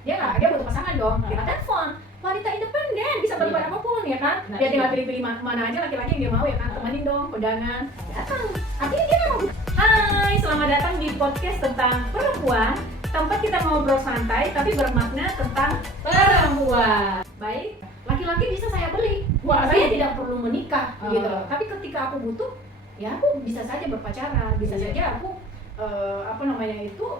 dia butuh pasangan dong, kita telepon. Wanita independen bisa berbuat apapun ya kan, dia tinggal pilih-pilih mana aja laki-laki yang dia mau ya kan, temenin dong, kondangan, datang. Artinya dia memang. Hai, selamat datang di podcast tentang perempuan, tempat kita ngobrol santai tapi bermakna tentang perempuan. Baik, laki-laki bisa saya beli, saya tidak perlu menikah gitu loh. Tapi ketika aku butuh, ya aku bisa saja berpacaran, bisa saja aku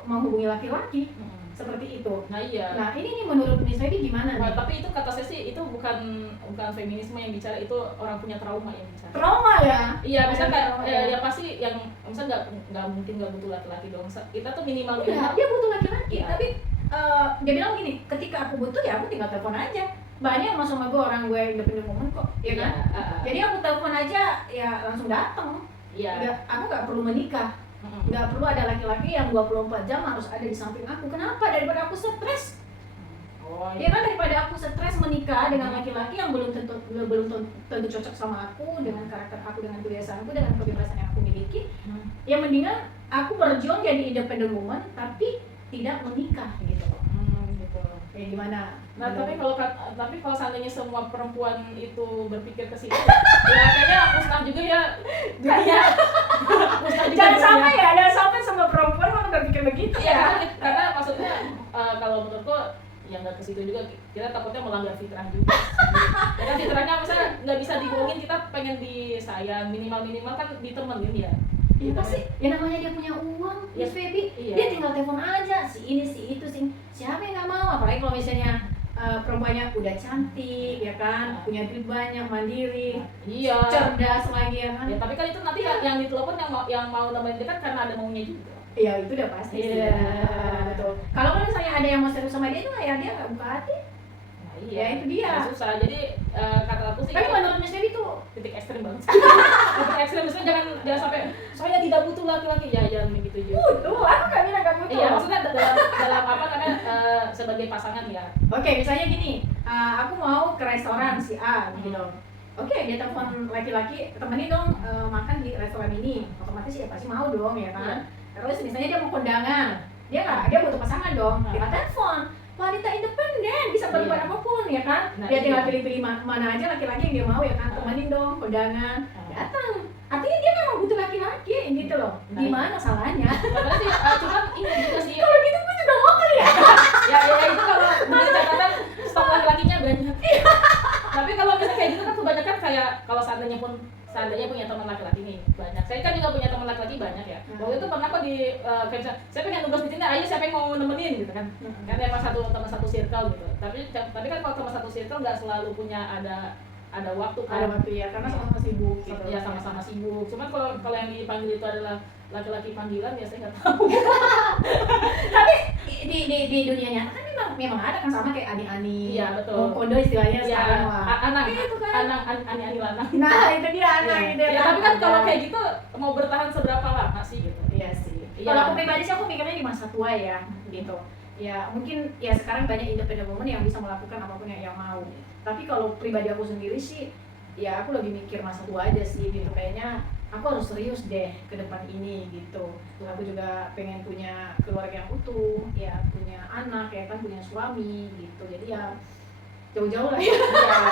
menghubungi laki-laki. Seperti itu. Nah iya. Nah ini nih menurut Miss Feby gimana nih? Tapi itu kata saya sih itu bukan feminisme yang bicara, itu orang punya trauma yang bicara. Trauma ya? Iya, misalnya ya pasti yang misalnya nggak mungkin nggak butuh laki-laki dong. Kita tuh minimal dia butuh laki-laki. Ya. Tapi dia bilang gini, ketika aku butuh ya aku tinggal telepon aja. Banyak mas sama gue orang gue independent woman kok, ya kan? Jadi aku telepon aja ya langsung datang. Iya. Aku nggak perlu menikah. Nggak perlu ada laki-laki yang 24 jam harus ada di samping aku. Kenapa? Daripada aku stres. Ya kan, daripada aku stres menikah dengan laki-laki yang belum tentu cocok sama aku, dengan karakter aku, dengan kebiasaanku, dengan kebebasan yang aku miliki. Ya mendingan aku berjuang jadi independent woman tapi tidak menikah gitu. Gitu. Kayak gimana? Nah, tapi kalau seandainya semua perempuan itu berpikir ke situ, ya kayaknya musnah juga ya dunia. Jangan sampai semua perempuan malah berpikir begitu ya. Karena maksudnya kalau menurutku ya nggak ke situ juga, kita takutnya melanggar fitrah juga. Karena fitrahnya misalnya nggak bisa dibohongin, kita pengen disayang, minimal kan ditemenin ya. Ya pasti, ya namanya dia punya uang, Miss Feby, dia tinggal telepon aja, si ini, si itu, siapa yang nggak mau, apalagi kalau misalnya perempuannya udah cantik, ya kan, punya duit banyak, mandiri, cerdas lagi ya kan. Ya tapi kan itu nanti yang ditelepon yang mau nemenin dia kan karena ada maunya juga. Iya itu udah pasti sih. Betul. Kalau misalnya ada yang mau serius sama dia tuh ya dia nggak buka hati. Ya itu dia. Susah. Jadi kata aku sih. Tapi menurut Miss Feby tuh titik ekstrim banget. Titik ekstrim misalnya jangan sampai saya tidak butuh laki-laki, ya jangan begitu juga. Butuh, aku nggak bilang nggak butuh. Iya, maksudnya dalam apa namanya sebagai pasangan ya. Oke, misalnya gini, aku mau ke restoran si A gitu. Oke, dia telepon laki-laki, temenin dong makan di restoran ini. Otomatis ya pasti mau dong ya kan. Terus misalnya dia mau kondangan, dia butuh pasangan dong. Kita telepon. Wanita independen bisa berbuat apapun ya kan. Dia tinggal pilih-pilih mana aja laki-laki yang dia mau ya kan. Temenin dong kondangan, datang. Artinya dia memang butuh laki-laki gitu loh. Gimana salahnya? Berarti cuman ini juga sih. Kalau gitu gue juga mau kali ya. Ya itu kalau menurut catatan stok laki-lakinya banyak. Tapi kalau misalnya kayak gitu kan kebanyakan kayak kalau seandainya punya teman laki-laki nih banyak. Saya kan juga punya teman laki-laki banyak ya. Waktu itu pernah kok kayak saya pengen nugas di sini, ayo siapa yang mau nemenin gitu kan. Kan emang teman satu circle gitu. Tapi kan kalau teman satu circle nggak selalu punya ada waktu kan. Ada waktu ya, karena sama-sama sibuk gitu. Ya sama-sama sibuk. Cuman kalau yang dipanggil itu adalah laki-laki panggilan ya saya nggak tahu. Tapi di dunia nyata kan memang ada kan, sama kayak ani-ani. Iya betul. Kondo istilahnya sekarang lah. Anak itu kan. Ani-ani lanang. Nah itu dia anak gitu ya. Tapi kan kalau kayak gitu mau bertahan seberapa lama sih gitu. Iya sih. Kalau aku pribadi sih aku mikirnya di masa tua ya gitu. Ya mungkin ya sekarang banyak independent woman yang bisa melakukan apapun yang mau. Tapi kalau pribadi aku sendiri sih ya aku lebih mikir masa tua aja sih gitu. Kayaknya aku harus serius deh ke depan ini gitu. Aku juga pengen punya keluarga yang utuh, ya punya anak ya kan, punya suami gitu. Jadi ya jauh-jauh lah ya.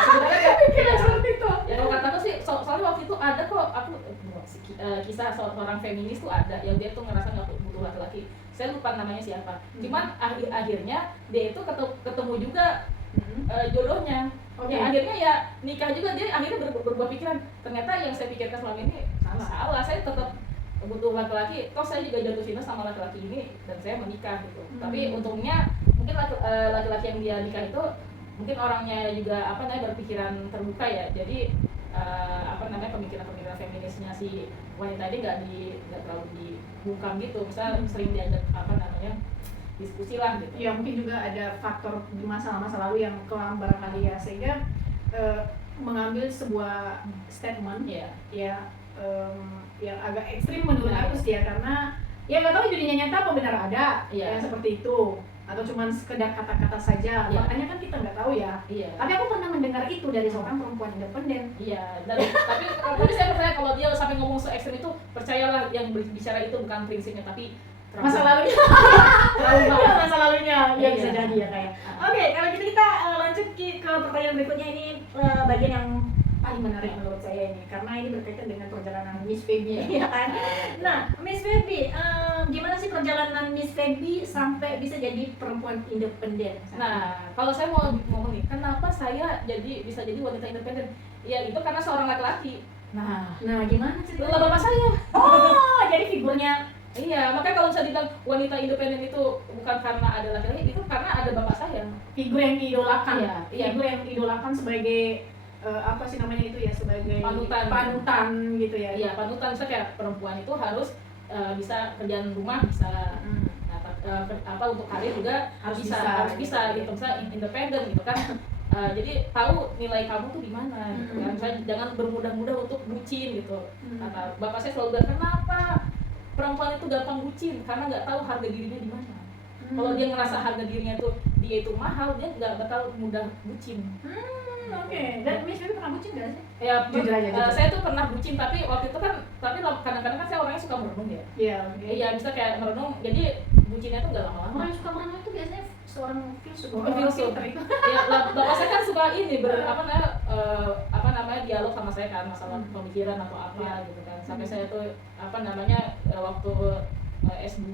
Sebenarnya kira seperti itu. Ya kalau kataku sih soalnya waktu itu ada kok aku kisah seorang feminis tuh ada yang dia tuh ngerasa nggak butuh laki-laki. Saya lupa namanya siapa. Cuman akhirnya dia itu ketemu juga jodohnya. Ya akhirnya ya nikah juga, dia akhirnya berubah pikiran. Ternyata yang saya pikirkan selama ini salah. Saya tetap butuh laki-laki. Toh saya juga jatuh cinta sama laki-laki ini dan saya menikah gitu. Tapi untungnya mungkin laki-laki yang dia nikah itu mungkin orangnya juga berpikiran terbuka ya. Jadi pemikiran feminisnya si wanita ini nggak terlalu dibungkam gitu. Misalnya sering diajak diskusi lah gitu. Ya mungkin juga ada faktor di masa lalu yang kelam barangkali ya, sehingga mengambil sebuah statement yang agak ekstrim menurut aku sih ya, karena ya nggak tahu jadinya nyata apa benar ada yang seperti itu atau cuma sekedar kata-kata saja. Makanya kan kita nggak tahu ya. Tapi aku pernah mendengar itu dari seorang perempuan independen. Tapi saya percaya kalau dia sampai ngomong se ekstrim itu, percayalah yang bicara itu bukan prinsipnya tapi masa lalunya ya, masa lalunya ya bisa jadi ya kayak. Oke, kalau gitu kita lanjut ke pertanyaan berikutnya. Ini bagian yang paling menarik menurut saya ini, karena ini berkaitan dengan perjalanan Miss Feby ya kan. Nah, Miss Feby, gimana sih perjalanan Miss Feby sampai bisa jadi perempuan independen? Nah, kalau saya mau ngomong nih, kenapa saya bisa jadi wanita independen? Ya itu karena seorang laki-laki. Nah gimana sih? Lah bapak saya. Oh, jadi figurnya. Iya, makanya kalau misalnya dibilang wanita independen itu bukan karena ada laki-laki, itu karena ada bapak saya. Figur yang diidolakan. Iya. Figur yang diidolakan sebagai apa sih namanya itu ya, sebagai panutan gitu ya. Iya, panutan. Misalnya kayak perempuan itu harus bisa kerjaan rumah, bisa untuk karir juga harus bisa gitu. Misalnya independen gitu kan. Jadi tahu nilai kamu tuh di mana gitu kan. Misalnya jangan bermudah-mudah untuk bucin gitu. Kata bapak saya selalu bilang, kenapa perempuan itu gampang bucin? Karena nggak tahu harga dirinya di mana. Kalau dia ngerasa harga dirinya dia itu mahal, dia nggak bakal mudah bucin. Oke. Dan Miss Feby pernah bucin nggak sih? Ya, jujur aja. Saya tuh pernah bucin, tapi waktu itu kan, kadang-kadang kan saya orangnya suka merenung ya. Iya. Iya, bisa kayak merenung. Jadi bucinnya tuh nggak lama-lama. Orang yang suka merenung itu biasanya seorang filsuf. Ya, bapak saya kan suka ini dialog sama saya kan, masalah pemikiran atau apa gitu kan. Sampai saya tuh waktu S2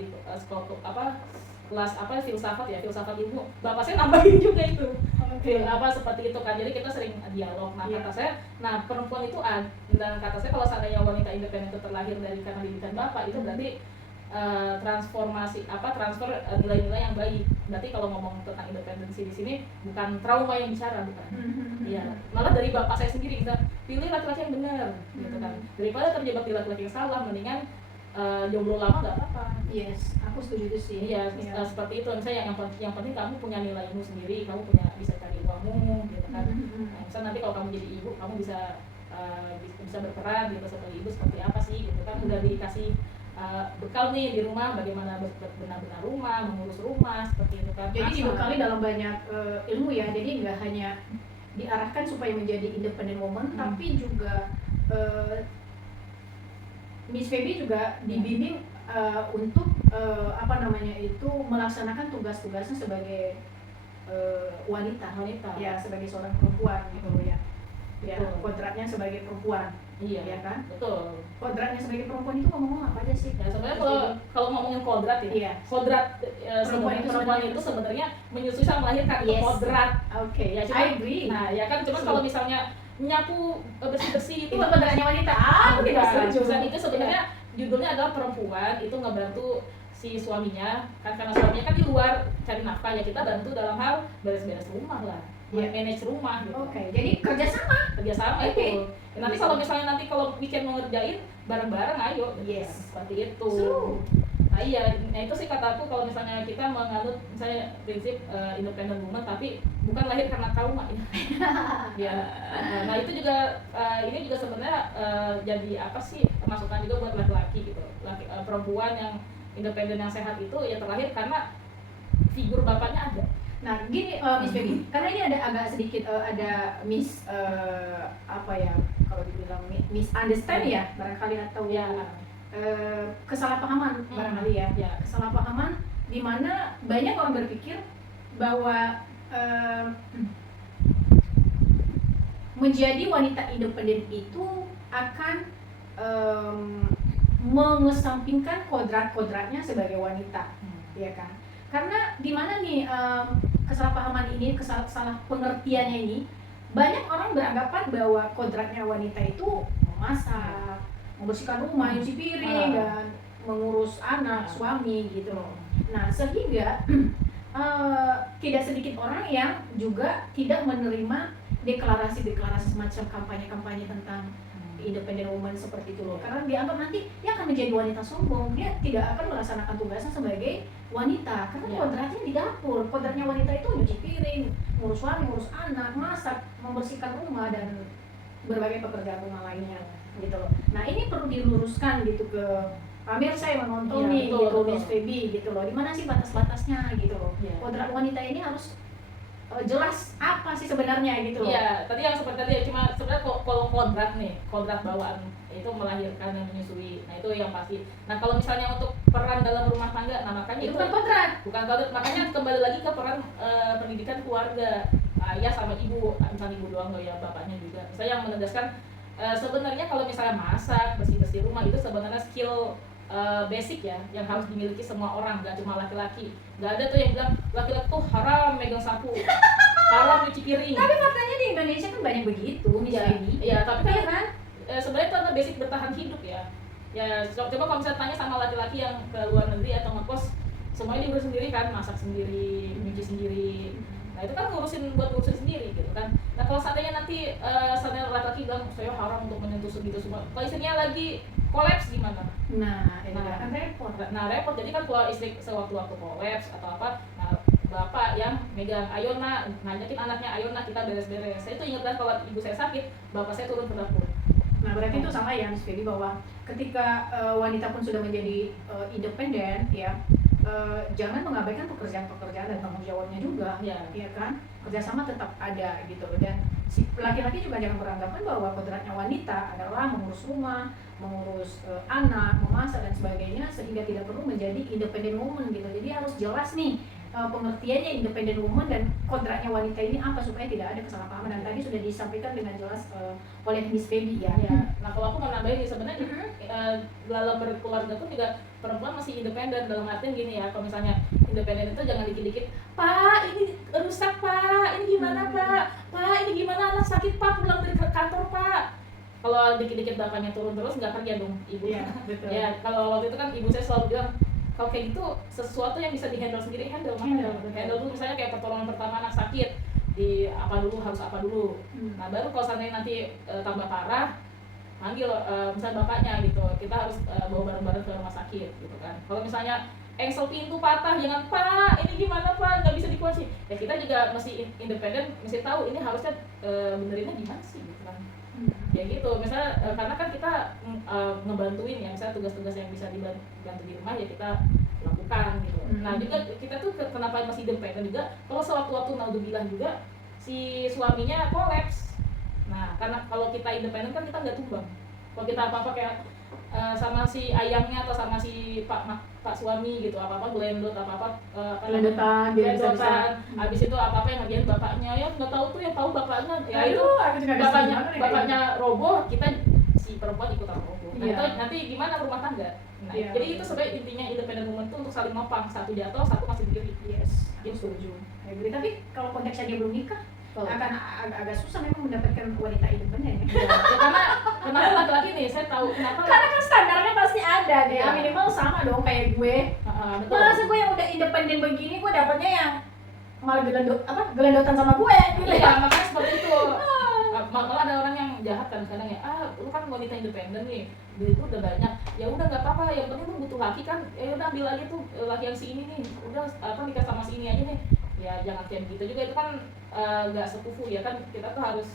di sekolah kelas filsafat ilmu, bapak saya nambahin juga itu. Seperti itu kan. Jadi kita sering dialog. Nah, kata saya, perempuan itu dan kata saya kalau seandainya wanita independen itu terlahir dari karena didikan bapak, itu berarti transfer nilai-nilai yang baik. Berarti kalau ngomong tentang independensi di sini bukan trauma yang bicara, bukan. Iya, malah dari bapak saya sendiri, kita pilih laki-laki yang benar gitu kan. Daripada terjebak di laki-laki yang salah, mendingan jomblo lama nggak apa-apa. Yes, aku setuju itu sih. Iya, seperti itu. Misalnya yang penting kamu punya nilaimu sendiri, kamu bisa cari uangmu gitu kan. Nah, misalnya nanti kalau kamu jadi ibu, kamu bisa berperan gitu sebagai ibu, seperti apa sih gitu kan. Udah dikasih bekal nih di rumah, bagaimana benar-benar rumah, mengurus rumah, seperti itu kan. Jadi dibekali dalam banyak ilmu ya. Jadi nggak hanya diarahkan supaya menjadi independent woman, tapi juga Miss Feby juga dibimbing untuk melaksanakan tugas-tugasnya sebagai wanita ya, sebagai seorang perempuan gitu ya. Ya, kodratnya sebagai perempuan. Iya, ya kan? Betul. Kodratnya sebagai perempuan itu ngomong apa aja sih? Ya, sebenarnya kalau ngomongin kodrat ya. Iya. Kodrat perempuan itu sebenarnya menyusui sama melahirkan. Kodrat. Oke. Ya, I agree. Nah, ya kan, cuma kalau misalnya nyapu bersih-bersih itu kodratnya wanita. Aku tidak setuju. Itu sebenarnya judulnya adalah perempuan itu ngebantu si suaminya kan, karena suaminya kan di luar cari nafkah, ya kita bantu dalam hal beres-beres rumah lah. Manage rumah gitu. Oke, jadi kerjasama itu. Nanti kalau misalnya kalau weekend mau ngerjain bareng-bareng, ayo. Yes. Seperti itu. Seru. Nah itu sih kataku, kalau misalnya kita menganut misalnya prinsip independent woman, tapi bukan lahir karena trauma ya. Ya. Nah itu juga ini juga sebenarnya jadi apa sih, masukan juga buat laki-laki gitu. Perempuan yang independen yang sehat itu ya terlahir karena figur bapaknya ada. Nah, gini Miss Feby, karena ini ada agak sedikit ada kalau dibilang misunderstand ya barangkali, atau kesalahpahaman barangkali ya. Kesalahpahaman di mana banyak orang berpikir bahwa menjadi wanita independen itu akan mengesampingkan kodrat-kodratnya sebagai wanita, ya kan? Karena di mana nih kesalahpahaman ini, salah pengertiannya ini, banyak orang beranggapan bahwa kodratnya wanita itu memasak, membersihkan rumah, nyuci piring, dan mengurus anak, suami gitu loh. Nah, sehingga tidak sedikit orang yang juga tidak menerima deklarasi-deklarasi semacam kampanye-kampanye tentang independent woman seperti itu loh. Karena dianggap nanti dia akan menjadi wanita sombong, dia tidak akan melaksanakan tugasnya sebagai wanita, karena kodratnya di dapur. Kodratnya wanita itu nyuci piring, ngurus suami, ngurus anak, masak, membersihkan rumah, dan berbagai pekerjaan rumah lainnya gitu loh. Nah, ini perlu diluruskan gitu ke Amir, saya menonton nih gitu, Miss Feby gitu loh. Di mana sih batas-batasnya gitu loh. Kodrat wanita ini harus jelas apa sih sebenarnya gitu loh. Iya, tadi yang seperti tadi cuma sebenarnya kalau kodrat bawaan itu melahirkan dan menyusui. Nah, itu yang pasti. Nah, kalau misalnya untuk peran dalam rumah tangga, nah makanya Itu bukan kodrat. Bukan kodrat, makanya kembali lagi ke peran pendidikan keluarga. Ayah sama ibu, misalnya ibu doang loh ya, bapaknya juga. Saya yang menegaskan sebenarnya kalau misalnya masak, bersih-bersih rumah itu sebenarnya skill basic ya yang harus dimiliki semua orang, gak cuma laki-laki. Gak ada tuh yang bilang laki-laki tuh haram megang sapu, haram nyuci piring. Tapi faktanya di Indonesia kan banyak begitu, misalnya. Iya, tapi kan, kan? Sebenarnya itu adalah basic bertahan hidup ya. Ya coba kalau misalnya tanya sama laki-laki yang ke luar negeri atau ngekos, semuanya diurus sendiri kan, masak sendiri, nyuci sendiri. Nah itu kan ngurusin sendiri gitu kan. Nah kalau seandainya nanti seandainya laki-laki bilang saya haram untuk menyentuh segitu semua, kalau istrinya lagi kolaps gimana? Nah kan repot. Nah repot, jadi kan kalau istri sewaktu-waktu kolaps atau apa, nah bapak yang megang, ayo nak, ngajakin anaknya, ayo nak kita beres-beres. Saya tuh ingat kan kalau ibu saya sakit, bapak saya turun ke dapur. Nah berarti itu sama ya, Miss Feby, bahwa ketika wanita pun sudah menjadi independen ya, jangan mengabaikan pekerjaan-pekerjaan dan tanggung jawabnya juga, ya kan, kerjasama tetap ada gitu. Dan si laki-laki juga jangan beranggapan bahwa kodratnya wanita adalah mengurus rumah, mengurus anak, memasak dan sebagainya, sehingga tidak perlu menjadi independent woman gitu. Jadi harus jelas nih pengertiannya independent woman dan kodratnya wanita ini apa, supaya tidak ada kesalahpahaman. Dan tadi sudah disampaikan dengan jelas oleh Miss Feby ya. Nah kalau aku mau nambahin nih, sebenarnya dalam berkeluarga pun juga perempuan masih independen, dalam artian gini ya, kalau misalnya independen itu jangan dikit-dikit, pak ini rusak pak, ini gimana pak ini gimana, anak sakit pak, pulang dari kantor pak. Kalau dikit-dikit bapaknya turun terus nggak kerja dong ibu. Iya, betul. Ya kalau waktu itu kan ibu saya selalu bilang, kalau kayak gitu sesuatu yang bisa dihandle sendiri, handle dulu. Misalnya kayak pertolongan pertama anak sakit, di apa dulu, harus apa dulu. Nah baru kalau seandainya nanti tambah parah, panggil misalnya bapaknya gitu, kita harus bawa barang-barang ke rumah sakit gitu kan. Kalau misalnya engsel pintu patah, jangan pak ini gimana pak, nggak bisa dikunci. Ya kita juga mesti independen, mesti tahu ini harusnya benerinnya gimana sih gitu kan. Ya gitu, misalnya karena kan kita ngebantuin ya, misalnya tugas-tugas yang bisa dibantu di rumah ya kita lakukan gitu. Nah juga kita tuh kenapa masih independen juga, kalau sewaktu-waktu naudzubillah juga si suaminya kolaps. Nah karena kalau kita independen kan kita nggak tumbang. Kalau kita apa-apa kayak sama si ayangnya atau sama si pak suami gitu, apa-apa gelendot, apa-apa gelendotan, habis itu apa-apa yang ngerjain bapaknya, ya nggak tahu tuh yang tahu bapaknya. Ya itu bapaknya roboh, kita si perempuan ikutan roboh. Nah, itu nanti gimana rumah tangga? Nah, jadi itu sebenarnya intinya independent woman itu untuk saling nopang, satu jatuh, satu masih berdiri. Yes, aku setuju. Tapi kalau konteksnya dia belum nikah, akan agak susah memang mendapatkan wanita independen ya. Karena kenapa laki-laki nih, saya tahu kenapa. Karena kan standarnya pasti ada deh, minimal sama dong kayak gue. Masa gue yang udah independen begini, gue dapatnya yang malah gelendotan sama gue gitu. Iya, makanya seperti itu. Malah ada orang yang jahat kan kadang ya, lu kan wanita independen nih, duit lu udah banyak, ya udah nggak apa-apa, yang penting lu butuh laki kan, ya udah ambil aja tuh laki yang si ini nih, udah nikah sama si ini aja nih. Ya jangan kayak gitu juga, itu kan nggak sekufu ya kan, kita tuh harus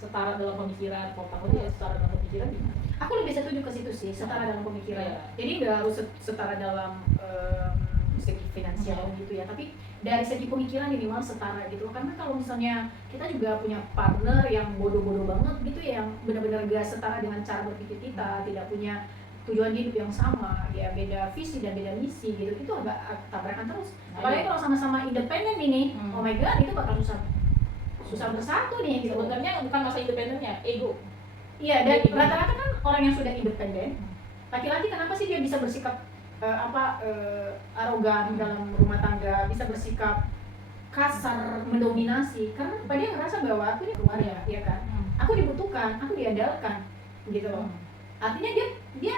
setara dalam pemikiran. Kalau kamu ya setara dalam pemikiran gimana? Aku lebih setuju ke situ sih, setara dalam pemikiran. Jadi nggak harus setara dalam segi finansial gitu ya, tapi dari segi pemikiran minimal setara gitu. Karena kalau misalnya kita juga punya partner yang bodoh-bodoh banget gitu ya, yang benar-benar gak setara dengan cara berpikir kita, tidak punya tujuan hidup yang sama, ya beda visi dan beda misi gitu, itu agak tabrakan terus. Apalagi kalau sama-sama independen ini, oh my god, itu bakal susah bersatu nih gitu. Sebenarnya bukan masa independennya, ego. Iya, dan rata-rata kan orang yang sudah independen, laki-laki kenapa sih dia bisa bersikap arogan dalam rumah tangga, bisa bersikap kasar, mendominasi, karena dia ngerasa bahwa aku ini keluarga, ya kan, aku dibutuhkan, aku diandalkan gitu loh. Artinya dia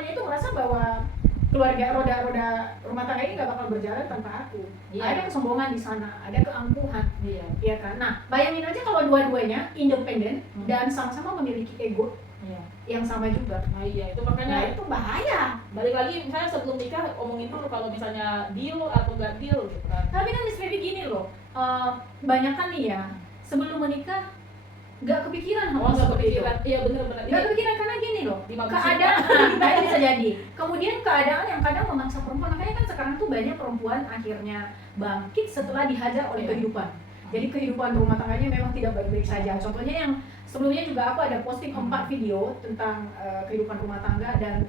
itu ngerasa bahwa keluarga roda rumah tangga ini nggak bakal berjalan tanpa aku. Ada kesombongan di sana, ada keangkuhan, ya kan. Nah bayangin aja kalau dua-duanya independen dan sama-sama memiliki ego yang sama juga. Nah iya, itu makanya itu bahaya. Balik lagi misalnya sebelum nikah omongin dulu kalau misalnya deal atau gak deal gitu kan. Tapi kan Miss Feby gini loh, banyak kan nih ya sebelum menikah nggak kepikiran hal nggak seperti itu. kepikiran, iya benar-benar Nggak kepikiran karena gini loh, Dimaksud. keadaan bisa jadi. Kemudian keadaan yang kadang memaksa perempuan, makanya kan sekarang tuh banyak perempuan akhirnya bangkit setelah dihajar oleh kehidupan. Jadi kehidupan rumah tangganya memang tidak baik-baik saja. Contohnya yang sebelumnya juga aku ada posting 4 video tentang kehidupan rumah tangga dan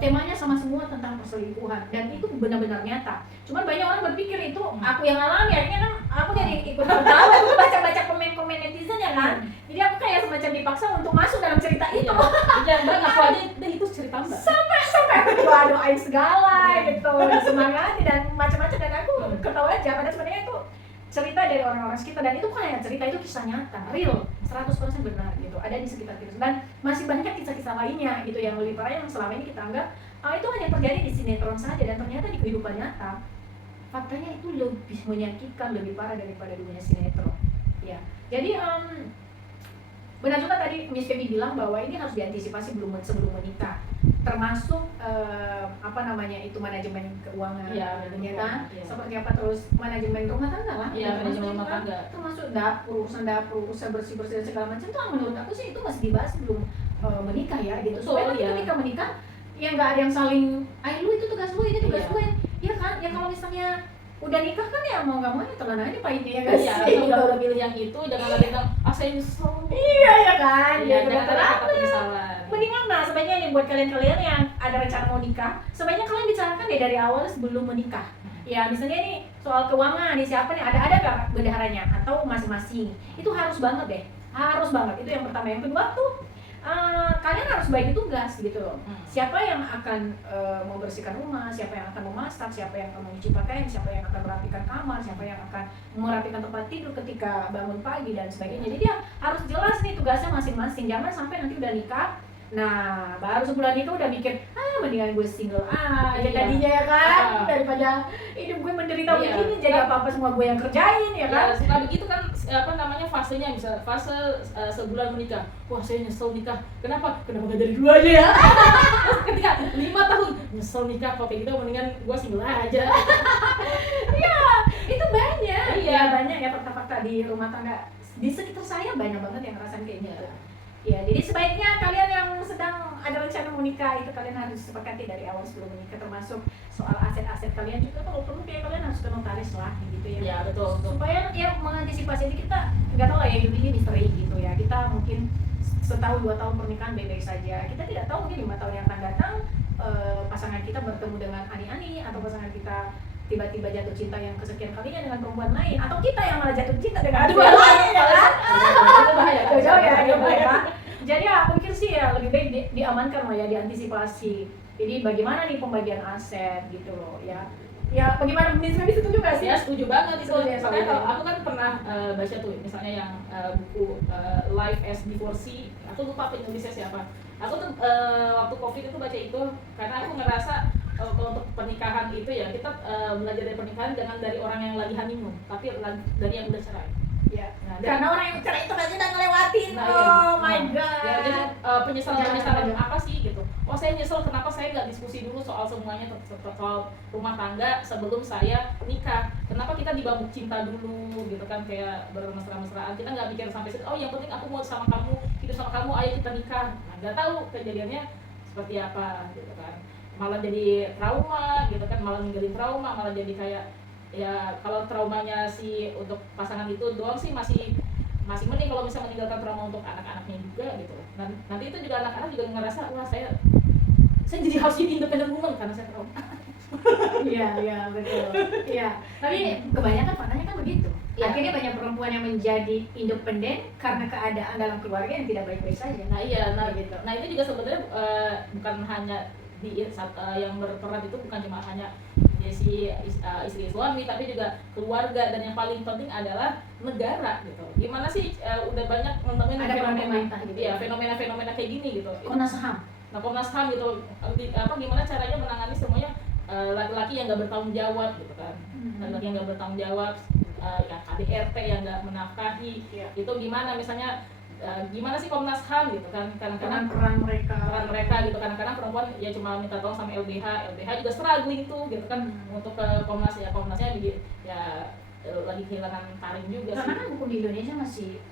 temanya sama semua tentang perselingkuhan dan itu benar-benar nyata. Cuman banyak orang berpikir itu aku yang alami, akhirnya kan aku jadi ikut tertawa tuh baca-baca komen-komen netizen ya kan. Jadi aku kayak semacam dipaksa untuk masuk dalam cerita itu. Iya, Mbak, aku aja deh itu cerita Mbak. Sampai aku doain segala gitu, semangati dan macam-macam dan aku ketawa aja padahal sebenarnya itu cerita dari orang-orang sekitar dan itu bukan hanya cerita, itu kisah nyata, real, 100% benar gitu, ada di sekitar kita dan masih banyak kisah-kisah lainnya gitu yang lebih parah yang selama ini kita anggap itu hanya terjadi di sinetron saja dan ternyata di kehidupan nyata faktanya itu lebih menyakitkan, lebih parah daripada dunia sinetron ya. Jadi benar juga tadi Miss Feby bilang bahwa ini harus diantisipasi sebelum menikah, termasuk itu manajemen keuangan, ya kan? Ya. Seperti apa terus manajemen rumah tangga lah, manajemen rumah tangga, termasuk urusan dapur, urusan bersih dan segala macam itu menurut aku sih itu masih dibahas sebelum menikah ya gitu. Supaya ketika menikah ya nggak ada yang saling, lu itu tugas lu, ini tugas gue, ya kan? Ya kalau misalnya udah nikah kan ya mau nggak mau ya telan aja pahitnya ya guys. Iya, kalau udah pilih yang itu jangan lagi bilang saya nyesel. Iya ya kan. Iya, jangan ada kata penyesalan. Mendingan sebaiknya nih buat kalian-kalian yang ada rencana mau nikah, sebaiknya kalian bicarakan deh dari awal sebelum menikah. Ya misalnya nih soal keuangan nih siapa nih, ada gak bendaharanya atau masing-masing. Itu harus banget deh, harus banget. Itu yang pertama. Yang kedua tuh kalian harus bagi tugas gitu loh. Siapa yang akan membersihkan rumah, siapa yang akan memasak, siapa yang akan mencuci pakaian, siapa yang akan merapikan kamar, siapa yang akan merapikan tempat tidur ketika bangun pagi dan sebagainya. Jadi ya harus jelas nih tugasnya masing-masing. Jangan sampai nanti udah nikah, nah baru sebulan itu udah mikir mendingan gue single aja tadinya ya kan, daripada hidup gue menderita begini, jadi apa-apa semua gue yang kerjain ya kan. Suka begitu kan fasenya, bisa fase sebulan menikah, wah saya nyesel nikah, kenapa gak dari 2 aja ya. Ketika 5 tahun nyesel nikah, kok kayak gitu mendingan gue single aja. Iya, itu banyak. Iya, banyak ya fakta-fakta di rumah tangga di sekitar saya, banyak banget yang ngerasain kayak gitu. Ya, jadi sebaiknya kalian yang sedang ada rencana mau nikah itu kalian harus sepakati dari awal sebelum menikah, termasuk soal aset-aset kalian juga kalau perlu kayak kalian harus ke notaris lah gitu ya. Ya betul. Supaya ya mengantisipasi, jadi kita nggak tahu lah ya, hidup ini misteri gitu ya. Kita mungkin setahun 2 tahun pernikahan baik-baik saja. Kita tidak tahu mungkin 5 tahun yang akan datang pasangan kita bertemu dengan ani-ani atau pasangan kita tiba-tiba jatuh cinta yang kesekian kalinya dengan perempuan lain, atau kita yang malah jatuh cinta dengan perempuan lain ya kan. Itu bahaya. Jadi aku pikir sih ya lebih baik diamankan lah ya, diantisipasi. Jadi bagaimana nih pembagian aset gitu loh ya. Ya bagaimana, Miss Feby setuju gak sih? Ya setuju banget itu. Makanya kalau aku kan pernah baca tuh misalnya yang buku Life as Divorcee, aku lupa penulisnya siapa. Aku tuh waktu COVID itu baca itu karena aku ngerasa kalau untuk pernikahan itu ya kita belajar dari pernikahan jangan dari orang yang lagi honeymoon, tapi dari yang udah cerai. Ya. Nah, karena orang yang cerai itu kan udah ngelewatin. My god. Ya, jadi penyesalan apa sih gitu? Oh saya nyesel kenapa saya nggak diskusi dulu soal semuanya, soal rumah tangga sebelum saya nikah. Kenapa kita dibabuk cinta dulu gitu kan, kayak bermesra-mesraan. Kita nggak pikir sampai situ. Oh yang penting aku mau sama kamu, hidup sama kamu, ayo kita nikah. Nah, nggak tahu kejadiannya seperti apa gitu kan. Malah jadi trauma gitu kan, malah ninggalin trauma, malah jadi kayak ya kalau traumanya si untuk pasangan itu doang sih masih mending, kalau bisa meninggalkan trauma untuk anak-anaknya juga gitu. Dan nanti itu juga anak-anak juga ngerasa wah saya jadi harus jadi independent woman karena saya trauma. Iya betul. Iya. Tapi kebanyakan faktanya kan begitu. Ya. Akhirnya banyak perempuan yang menjadi independen karena keadaan dalam keluarga yang tidak baik-baik saja. Nah gitu. Nah itu juga sebenarnya bukan hanya di yang berperan itu bukan cuma hanya si istri suami, tapi juga keluarga, dan yang paling penting adalah negara gitu. Gimana sih udah banyak nemuin fenomena kayak gini gitu. Komnas HAM. Nah Komnas HAM gitu, gimana caranya menangani semuanya laki-laki yang nggak bertanggung jawab gitu kan, laki-laki yang nggak bertanggung jawab, ya KDRT yang nggak menafkahi, itu gimana misalnya. Gimana sih Komnas HAM gitu kan, kadang-kadang peran mereka gitu, kadang-kadang perempuan ya cuma minta tolong sama LBH juga struggling tuh gitu kan untuk ke Komnas, ya Komnasnya ya lagi kehilangan taring juga. Karena kan hukum di Indonesia masih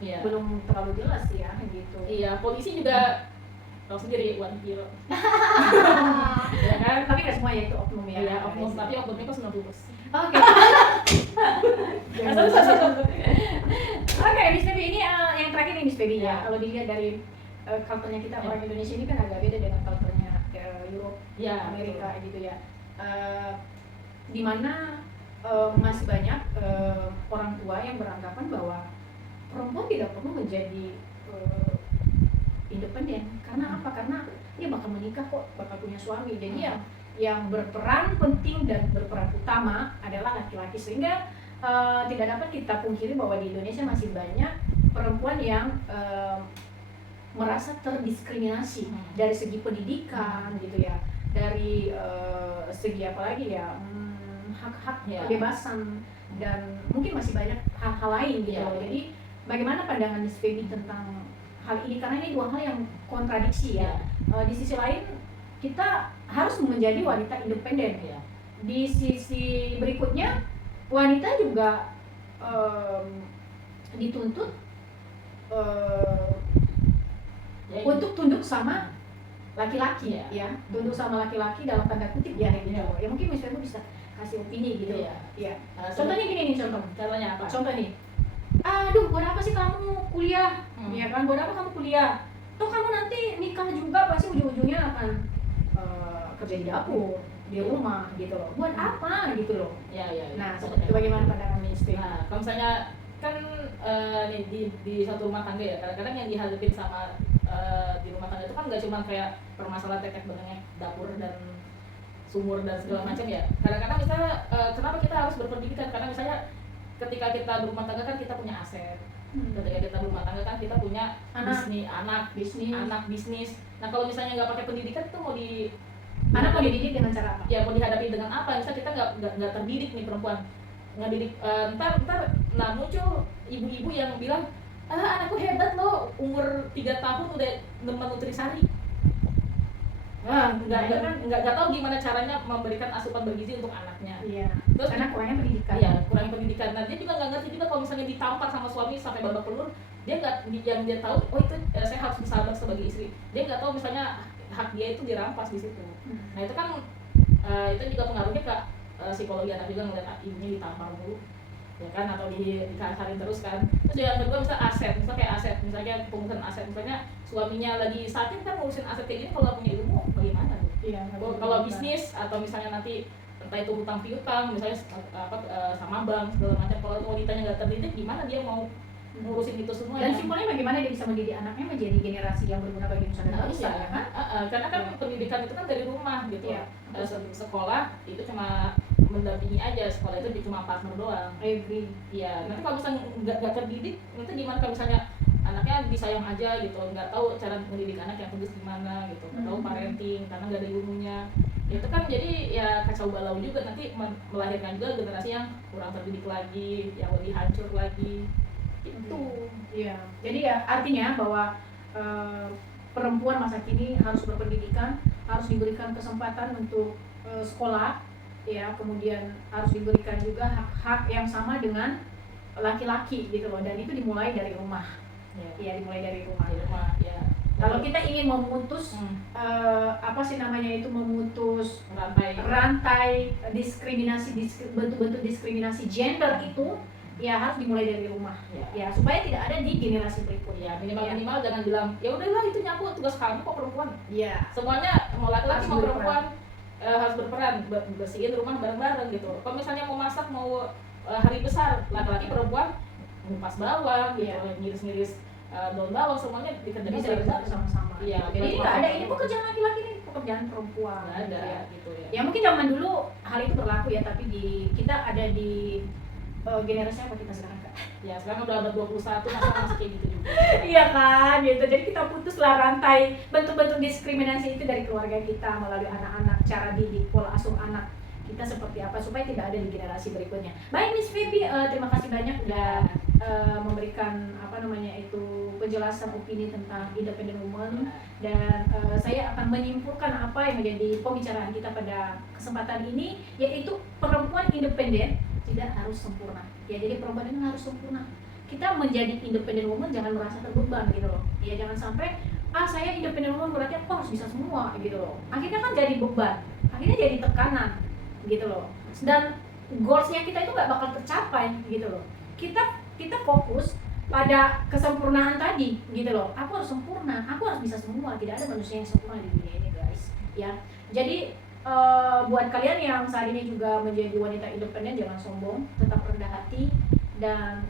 belum terlalu jelas ya gitu. Iya, polisi juga tahu sendiri one hero. Ya kan? Tapi nggak semua ya itu oknum ya. Iya, oknum, tapi oknumnya kok 90%. Oke. Oke, Miss Baby ini yang terakhir nih Miss Baby ya. Kalau dilihat dari culture-nya kita orang Indonesia ini kan agak beda dengan culture-nya Europe, Amerika gitu ya. Dimana masih banyak orang tua yang beranggapan bahwa perempuan tidak perlu menjadi independen. Karena apa? Karena dia bakal menikah kok, bakal punya suami. Jadi yang berperan penting dan berperan utama adalah laki-laki, sehingga tidak dapat kita pungkiri bahwa di Indonesia masih banyak perempuan yang merasa terdiskriminasi dari segi pendidikan gitu ya, dari segi apa lagi ya, hak-hak kebebasan dan mungkin masih banyak hal-hal lain gitu. Jadi bagaimana pandangan Miss Baby tentang hal ini, karena ini dua hal yang kontradiksi ya. Di sisi lain kita harus menjadi wanita independen ya. Di sisi berikutnya wanita juga dituntut untuk tunduk sama laki-laki ya, tunduk sama laki-laki dalam tanda kutip ya gitu. Ya mungkin Miss Baby bisa kasih opini gitu ya. Contohnya gini nih, contohnya apa? Contoh nih, aduh buat apa sih kamu kuliah? Ya kan, buat apa kamu kuliah? Toh kamu nanti nikah juga pasti ujung-ujungnya akan kerja di dapur, di rumah gitu loh. Buat apa gitu loh? Nah, itu bagaimana pandangan Miss Baby? Nah, kalau misalnya kan di satu rumah tangga ya, kadang-kadang yang dihadapin sama di rumah tangga itu kan nggak cuma kayak permasalahan teknik benangnya dapur dan sumur dan segala macam ya. Kadang-kadang misalnya kenapa kita harus berpendidikan? Karena misalnya ketika kita berumah tangga kan kita punya aset. Ketika kita berumah tangga kan kita punya bisnis. Nah kalau misalnya nggak pakai pendidikan itu mau anak mau dididik dengan cara apa? Ya mau dihadapi dengan apa? Misalnya kita nggak terdidik nih perempuan, ngedidik ntar muncul ibu-ibu yang bilang anakku hebat loh, umur 3 tahun udah nemen nutrisari. Nggak tahu gimana caranya memberikan asupan bergizi untuk anaknya. Terus karena kurangnya pendidikan. Kurang pendidikan. Nah dia juga nggak ngerti juga kalau misalnya ditampar sama suami sampai babak belur, dia nggak, yang dia tahu itu saya harus bersabar sebagai istri. Dia nggak tahu misalnya hak dia itu dirampas di situ. Nah itu kan itu juga pengaruhnya ke psikologi anak juga, ngeliat ibunya ditampar dulu, ya kan, atau dikasarin terus kan. Terus yang kedua misalnya aset, misalnya kayak aset, misalnya pengurusan aset, misalnya suaminya lagi sakit kan ngurusin aset kayak gini, kalau punya ilmu bagaimana tuh? Kalau bisnis atau misalnya nanti entah itu hutang piutang misalnya sama bank segala macam, kalau wanitanya nggak terdidik gimana dia mau ngurusin itu semua? Dan simpelnya bagaimana dia bisa mendidik anaknya menjadi generasi yang berguna bagi nusa dan bangsa, ya kan? Karena kan pendidikan itu kan dari rumah gitu. Sekolah itu cuma mendampingi aja, sekolah itu cuma partner doang. Nanti kalau misalnya nggak terdidik, nanti gimana kalau misalnya anaknya disayang aja gitu, nggak tahu cara mendidik anak yang bagus gimana gitu, nggak tahu parenting karena nggak ada ilmunya, itu kan jadi ya kacau balau juga, nanti melahirkan juga generasi yang kurang terdidik lagi, yang lebih hancur lagi. Itu. Jadi ya artinya bahwa perempuan masa kini harus berpendidikan, harus diberikan kesempatan untuk sekolah, ya, kemudian harus diberikan juga hak-hak yang sama dengan laki-laki gitu loh, dan itu dimulai dari rumah. Dimulai dari rumah. Kalau kita ingin memutus memutus rantai diskriminasi, bentuk-bentuk diskriminasi gender itu, ya harus dimulai dari rumah, ya supaya tidak ada di generasi berikutnya. Minimal jangan bilang ya udahlah itu nyapu tugas kamu kok perempuan. Semuanya mau laki-laki mau perempuan harus berperan, bersihin rumah bareng-bareng gitu. Kalau misalnya mau masak, mau hari besar, laki-laki perempuan ngupas bawang gitu, ngiris-ngiris daun bawang, semuanya dikerjakan bersama-sama. Jadi nggak ada ini pekerjaan laki-laki, nih pekerjaan perempuan. Nggak ada gitu ya. Ya mungkin zaman dulu hal itu berlaku ya, tapi kita ada di generasi apa kita sekarang, Kak? Ya sekarang udah abad 21, masih kayak gitu juga. Iya kan, gitu. Jadi kita putuslah rantai bentuk-bentuk diskriminasi itu dari keluarga kita, melalui anak-anak, cara didik, pola asuh anak kita seperti apa supaya tidak ada di generasi berikutnya. Baik Miss Baby, terima kasih banyak udah memberikan penjelasan opini tentang independent woman, dan saya akan menyimpulkan apa yang menjadi pembicaraan kita pada kesempatan ini, yaitu perempuan independen tidak harus sempurna. Ya, jadi perempuan itu harus sempurna. kita menjadi independent woman jangan merasa terbeban gitu loh. Ya jangan sampai saya independent woman berarti aku harus bisa semua gitu loh. Akhirnya kan jadi beban, akhirnya jadi tekanan gitu loh. Dan goalsnya kita itu nggak bakal tercapai gitu loh. Kita fokus pada kesempurnaan tadi gitu loh. Aku harus sempurna, aku harus bisa semua. Tidak ada manusia yang sempurna di dunia ini guys. Ya, jadi buat kalian yang saat ini juga menjadi wanita independen, jangan sombong, tetap rendah hati dan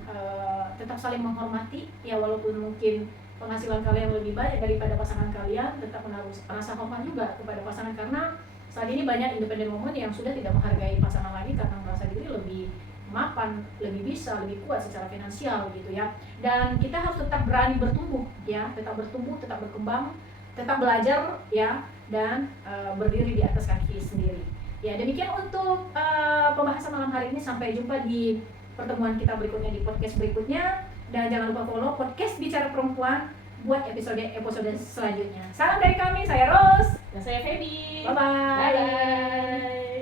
tetap saling menghormati. Ya walaupun mungkin penghasilan kalian lebih banyak daripada pasangan kalian, tetap menaruh rasa hormat juga kepada pasangan, karena saat ini banyak independent woman yang sudah tidak menghargai pasangan lagi karena merasa diri lebih mapan, lebih bisa, lebih kuat secara finansial gitu ya. Dan kita harus tetap berani bertumbuh ya, tetap bertumbuh, tetap berkembang, tetap belajar ya, dan berdiri di atas kaki sendiri. Ya, demikian untuk pembahasan malam hari ini. Sampai jumpa di pertemuan kita berikutnya, di podcast berikutnya. Dan jangan lupa follow podcast Bicara Perempuan buat episode selanjutnya. Salam dari kami, saya Rose dan saya Feby. Bye-bye. Bye.